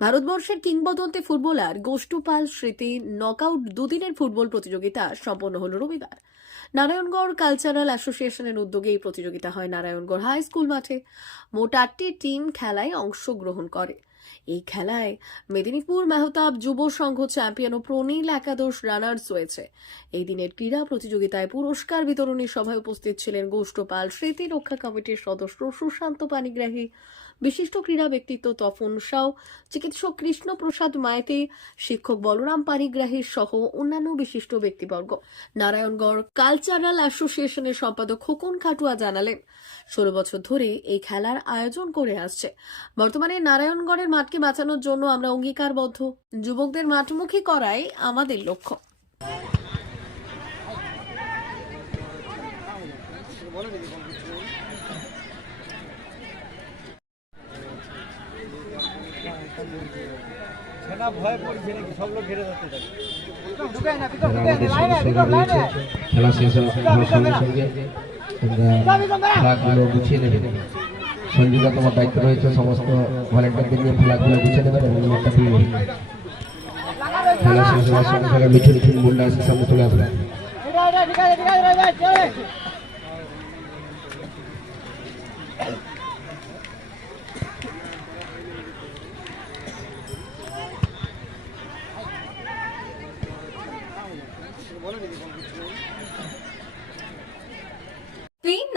ভারতবর্ষের কিংবদন্তি ফুটবলার গোষ্ঠুপাল স্মৃতি নকআউট দুদিনের ফুটবল প্রতিযোগিতা সম্পন্ন হল রবিবার। নারায়ণগড় কালচারাল অ্যাসোসিয়েশনের উদ্যোগে এই প্রতিযোগিতা হয় নারায়ণগড় হাই স্কুল মাঠে। মোট আটটি টিম খেলায় অংশগ্রহণ করে। এই খেলায় মেদিনীপুর মেহতাব যুব সংঘ চ্যাম্পিয়ন ও প্রনীল একাদশ রানার্স রয়েছে এই দিনের ক্রীড়া প্রতিযোগিতায় পুরস্কার বিতরণী সভায় উপস্থিত ছিলেন গোষ্ঠপাল স্মৃতি রক্ষা কমিটির সদস্য সুশান্ত পানিগ্রাহী, বিশিষ্ট ক্রীড়া ব্যক্তিত্ব তপন সাউ, চিকিৎসক কৃষ্ণ প্রসাদ শিক্ষক বলরাম পানিগ্রাহী সহ অন্যান্য বিশিষ্ট ব্যক্তিবর্গ। নারায়ণগড় কালচারাল অ্যাসোসিয়েশনের সম্পাদক খোকন খাটুয়া জানালেন, ষোলো বছর ধরে এই খেলার আয়োজন করে আসছে। বর্তমানে নারায়ণগড়ের মাঠকে বাঁচানোর জন্য আমরা অঙ্গীকারবদ্ধ। যুবকদের মাঠমুখী করাই আমাদের লক্ষ্য। সেনা ভয় পড়ছে নাকি? সব লোক ঘিরে ধরতে থাকে। যারা আমাদের সদস্যরা রয়েছে। খেলা শেষ হওয়ার সঙ্গে সঙ্গে তোমরা ফ্ল্যাগগুলো গুছিয়ে নেবে। সঞ্জুদা তোমার দায়িত্ব রয়েছে, সমস্ত ভলেন্টিয়ারদের নিয়ে ফ্ল্যাগগুলো গুছিয়ে নেবেন এবং একটা দিয়ে। খেলা শেষ হওয়ার সঙ্গে সঙ্গে মুন্ডা এসে সামনে চলে